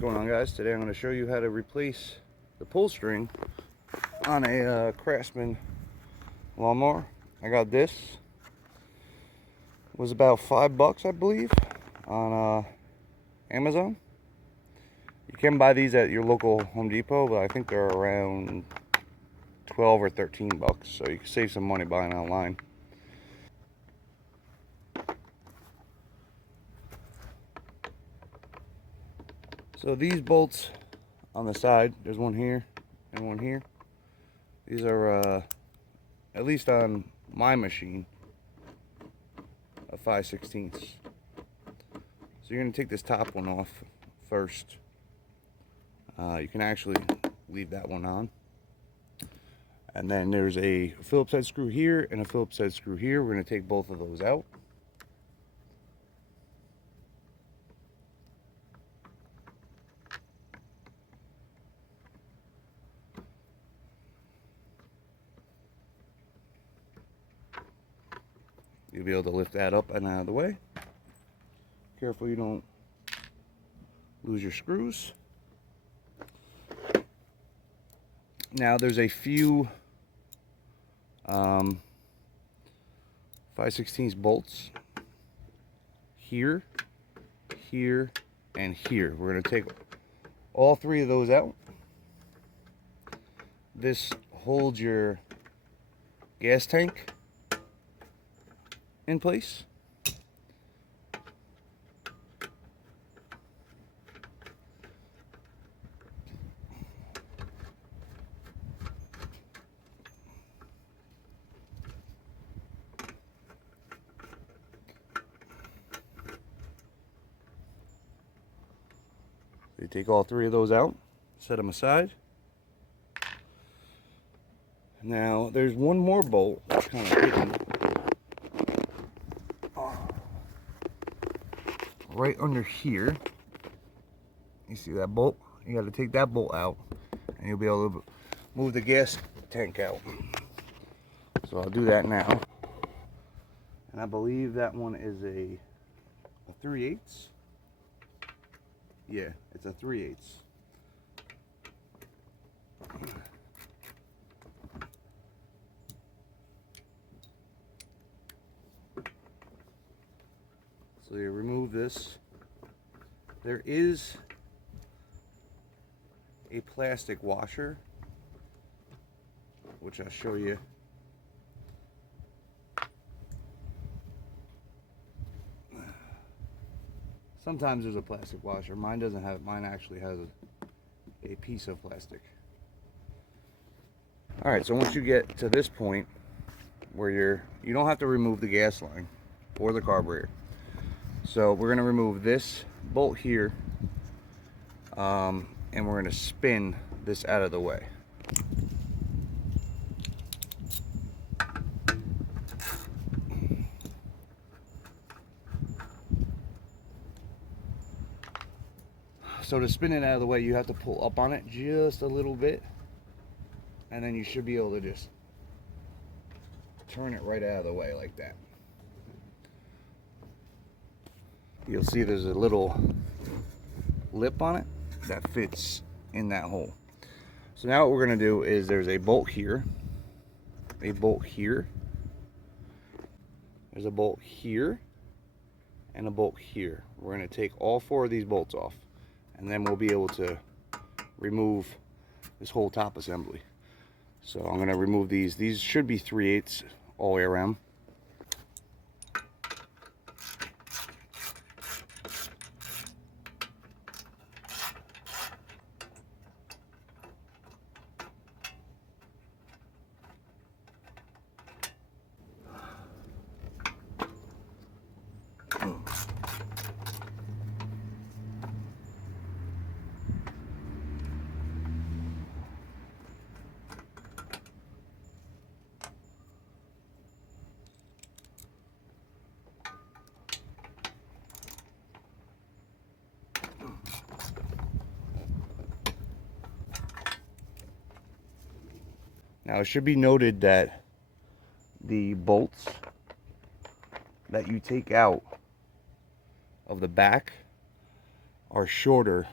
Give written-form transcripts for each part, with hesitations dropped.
going on, guys? Today I'm going to show you how to replace the pull string on a Craftsman lawnmower. I got this. It was about $5, I believe, on Amazon. You can buy these at your local Home Depot, but I think they're around 12 or 13 bucks, so you can save some money buying online. So these bolts on the side, there's one here and one here. These are, at least on my machine, a 5/16. So you're going to take this top one off first. You can actually leave that one on. And then there's a Phillips head screw here and a Phillips head screw here. We're going to take both of those out. You'll be able to lift that up and out of the way. Careful you don't lose your screws. Now there's a few 5/16 bolts here, here, and here. We're going to take all three of those out. This holds your gas tank in place. You take all three of those out, set them aside. Now there's one more bolt that's kind of hidden right under here. You see that bolt? You got to take that bolt out and you'll be able to move the gas tank out. So I'll do that now. And I believe that one is a 3/8. Yeah, it's a 3/8. So you remove this. There is a plastic washer, which I'll show you. Sometimes there's a plastic washer. Mine doesn't have it. Mine actually has a piece of plastic. Alright, so once you get to this point where you don't have to remove the gas line or the carburetor. So we're going to remove this bolt here, and we're going to spin this out of the way. So to spin it out of the way, you have to pull up on it just a little bit, and then you should be able to just turn it right out of the way like that. You'll see there's a little lip on it that fits in that hole. So now what we're going to do is there's a bolt here, a bolt here, there's a bolt here, and a bolt here. We're going to take all four of these bolts off, and then we'll be able to remove this whole top assembly. So I'm going to remove these. These should be 3/8 all the way around. Now it should be noted that the bolts that you take out of the back are shorter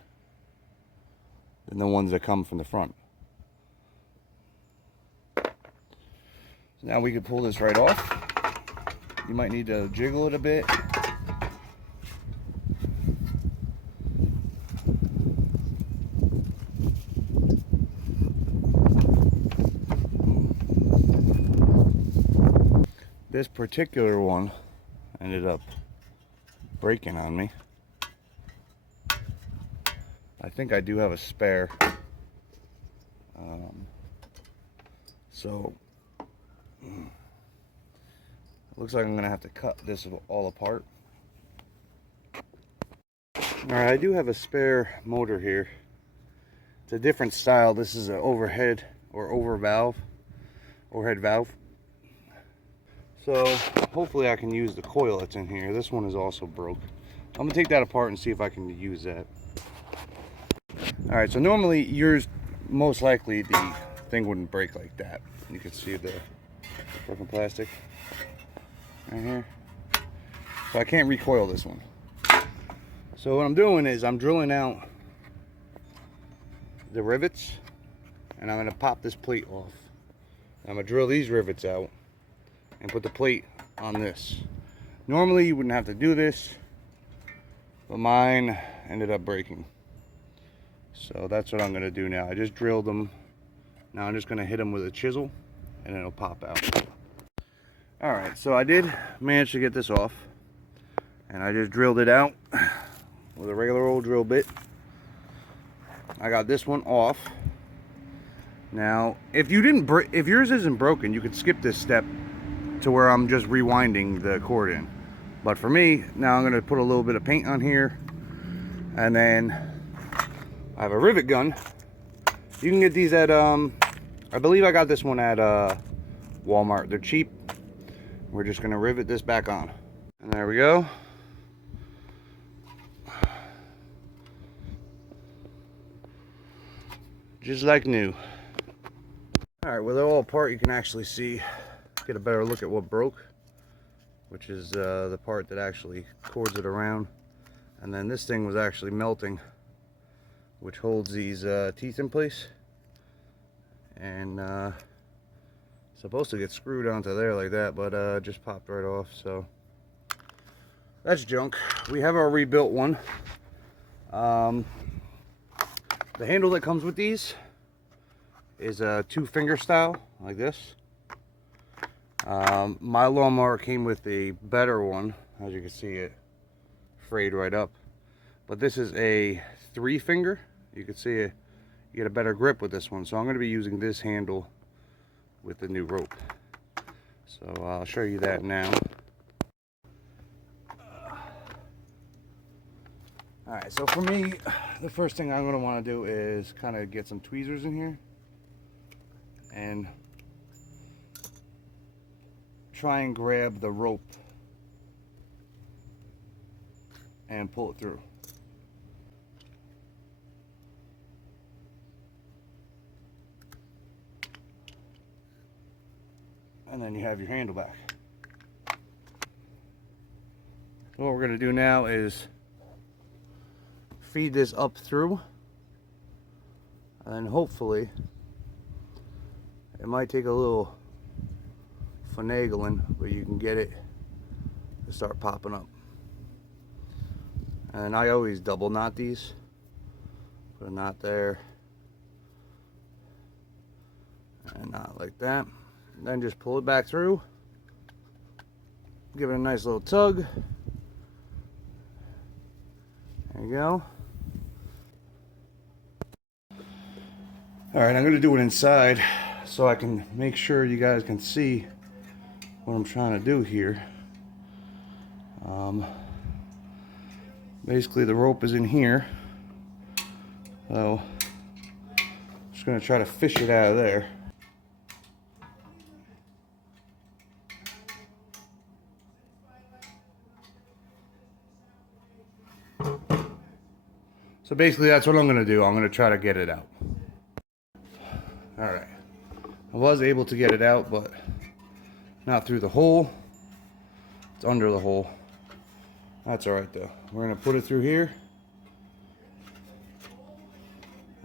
than the ones that come from the front. So now we can pull this right off. You might need to jiggle it a bit. This particular one ended up breaking on me. I think I do have a spare. So it looks like I'm gonna have to cut this all apart. Alright, I do have a spare motor here. It's a different style. This is an overhead or overhead valve. So hopefully I can use the coil that's in here. This one is also broke. I'm gonna take that apart and see if I can use that. Alright, so normally yours, most likely the thing wouldn't break like that. You can see the broken plastic right here. So I can't recoil this one. So what I'm doing is I'm drilling out the rivets and I'm gonna pop this plate off. I'm gonna drill these rivets out and put the plate on this. Normally you wouldn't have to do this, but mine ended up breaking. So that's what I'm gonna do now. I just drilled them. Now I'm just gonna hit them with a chisel and it'll pop out. All right, so I did manage to get this off and I just drilled it out with a regular old drill bit. I got this one off. Now, if yours isn't broken, you could skip this step to where I'm just rewinding the cord in. But for me, now I'm gonna put a little bit of paint on here, and then I have a rivet gun. You can get these at I believe I got this one at Walmart. They're cheap. We're just gonna rivet this back on, and there we go. Just like new. All right, with it all apart, you can actually see, get a better look at what broke, which is the part that actually cords it around. And then this thing was actually melting, which holds these teeth in place. And supposed to get screwed onto there like that, but just popped right off. So that's junk. We have our rebuilt one. The handle that comes with these is a 2-finger style, like this. My lawnmower came with a better one. As you can see, it frayed right up. But this is a 3-finger. You can see it, you get a better grip with this one. So I'm going to be using this handle with the new rope. So I'll show you that now. Alright, so for me, the first thing I'm going to want to do is kind of get some tweezers in here and try and grab the rope and pull it through. And then you have your handle back. So what we're going to do now is feed this up through, and then hopefully it might take a little finagling, but you can get it to start popping up. And I always double knot these. Put a knot there and a knot like that. And then just pull it back through. Give it a nice little tug. There you go. Alright, I'm going to do it inside so I can make sure you guys can see what I'm trying to do here. Basically the rope is in here, so I'm just going to try to fish it out of there. So basically that's what I'm going to do. I'm going to try to get it out. Alright, I was able to get it out, but not through the hole. It's under the hole. That's alright though. We're going to put it through here.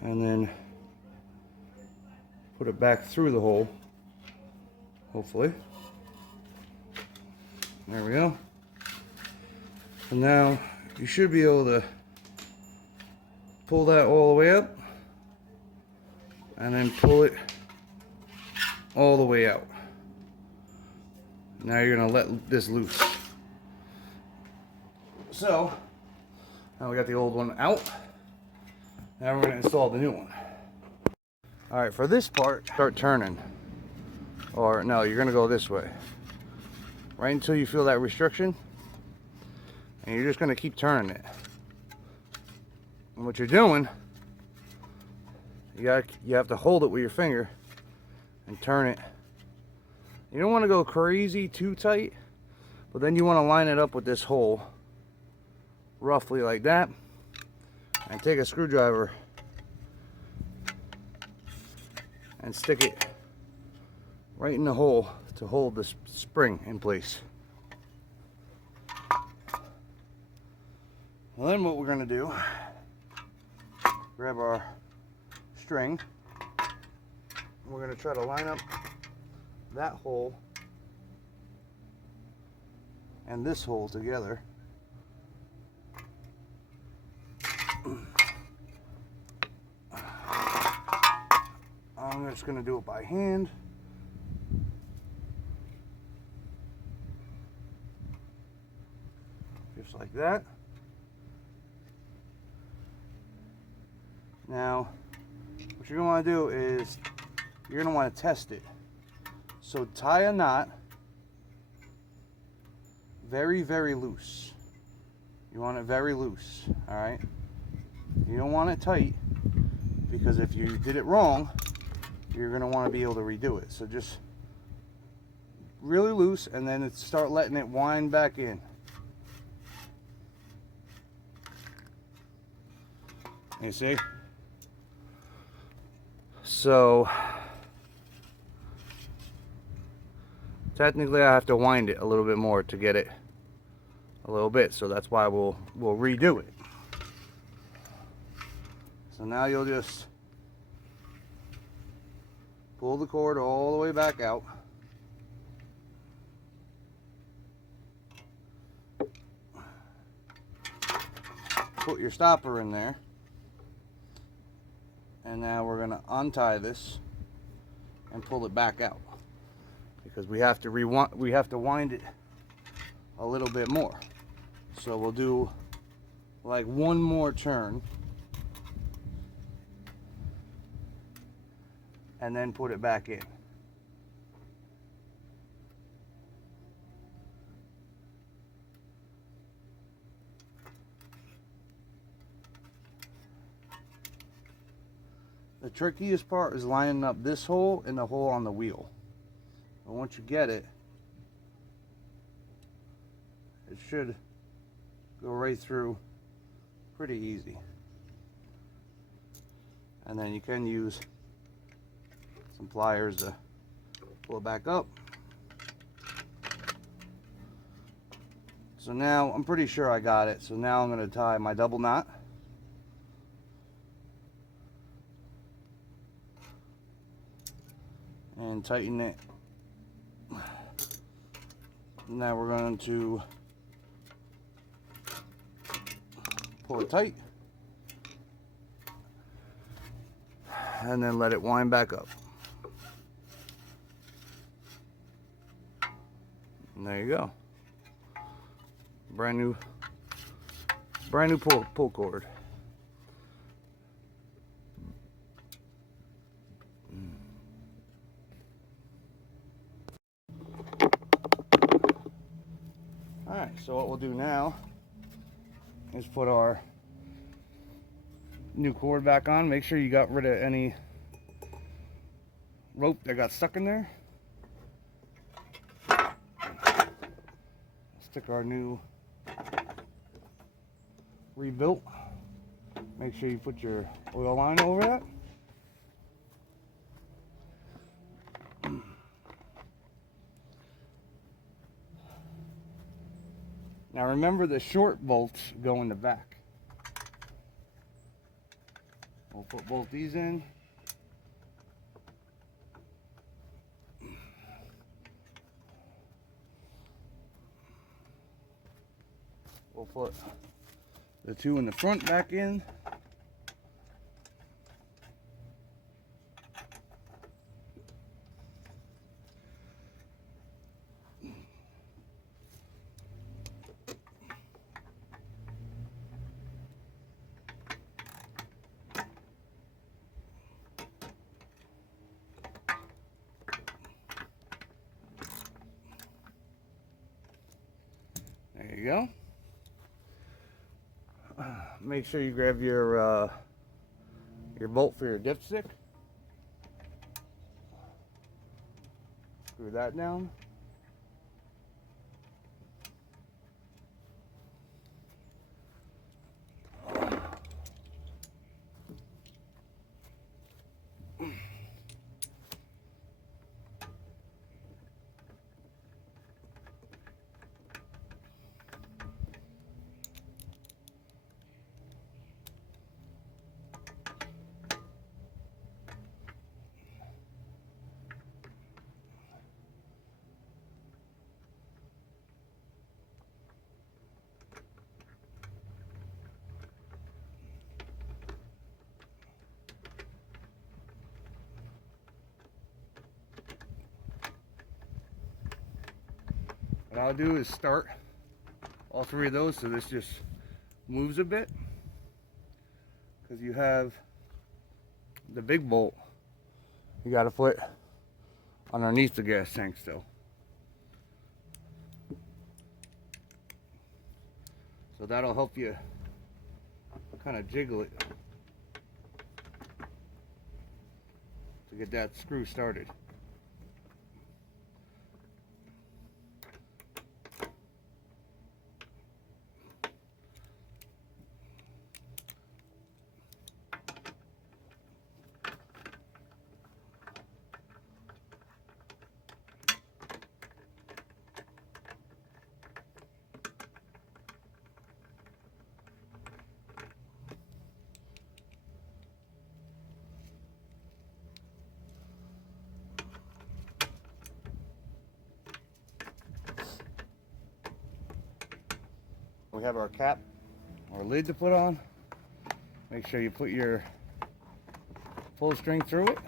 and then put it back through the hole, hopefully. There we go. And now you should be able to pull that all the way up and then pull it all the way out. Now you're gonna let this loose. So now we got the old one out. Now we're gonna install the new one. All right, for this part, start turning. Or no, you're gonna go this way. Right until you feel that restriction. And you're just gonna keep turning it. And what you're doing, you have to hold it with your finger and turn it. You don't want to go crazy too tight, but then you want to line it up with this hole, roughly like that, and take a screwdriver and stick it right in the hole to hold the spring in place. Well, then what we're going to do, grab our string. We're going to try to line up that hole and this hole together. I'm just going to do it by hand. Just like that. Now, what you're going to want to do is you're going to want to test it. So tie a knot very, very loose. You want it very loose, all right? You don't want it tight, because if you did it wrong, you're going to want to be able to redo it. So just really loose, and then start letting it wind back in. You see? So technically I have to wind it a little bit more to get it a little bit, so that's why we'll redo it. So now you'll just pull the cord all the way back out. Put your stopper in there. And now we're going to untie this and pull it back out, because we have to wind it a little bit more. So we'll do like one more turn and then put it back in. The trickiest part is lining up this hole and the hole on the wheel. And once you get it, it should go right through pretty easy. And then you can use some pliers to pull it back up. So now I'm pretty sure I got it. So now I'm going to tie my double knot. And tighten it. Now we're going to pull it tight and then let it wind back up. And there you go. Brand new pull cord. Alright, so what we'll do now is put our new cord back on. Make sure you got rid of any rope that got stuck in there. Stick our new rebuilt. Make sure you put your oil line over that. Now remember, the short bolts go in the back. We'll Put both these in. We'll put the two in the front back in. There you go. Make sure you grab your bolt for your dipstick. Screw that down. What I'll do is start all three of those so this just moves a bit, because you have the big bolt you got to put underneath the gas tank still. So that'll help you kind of jiggle it to get that screw started. We have our cap or lid to put on. Make sure you put your pull string through it.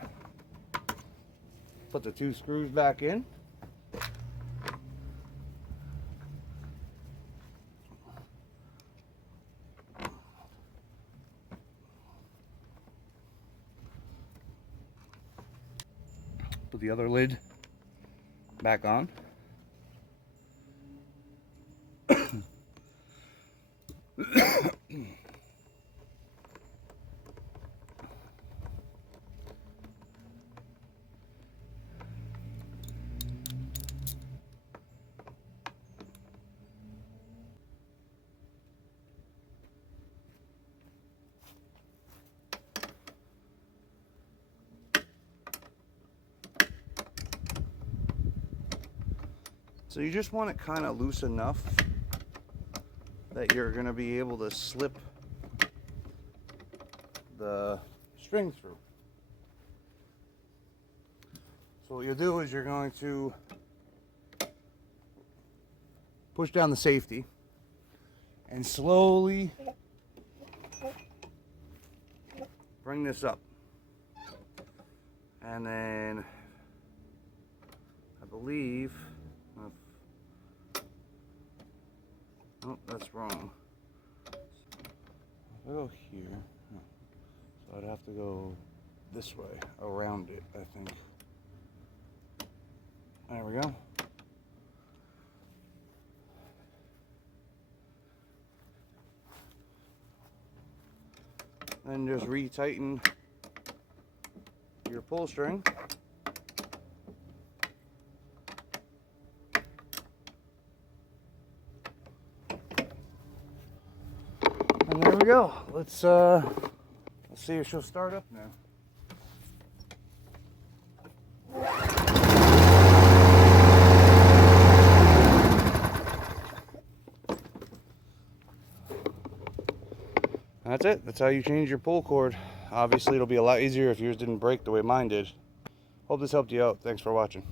Put the two screws back in. Put the other lid back on. So you just want it kind of loose enough that you're going to be able to slip the string through. So what you'll do is you're going to push down the safety and slowly bring this up. And then I believe, oh, that's wrong. So if I go here, so I'd have to go this way, around it, I think. There we go. Then just retighten your pull string. And there we go. Let's see if she'll start up now. That's it. That's how you change your pull cord. Obviously, it'll be a lot easier if yours didn't break the way mine did. Hope this helped you out. Thanks for watching.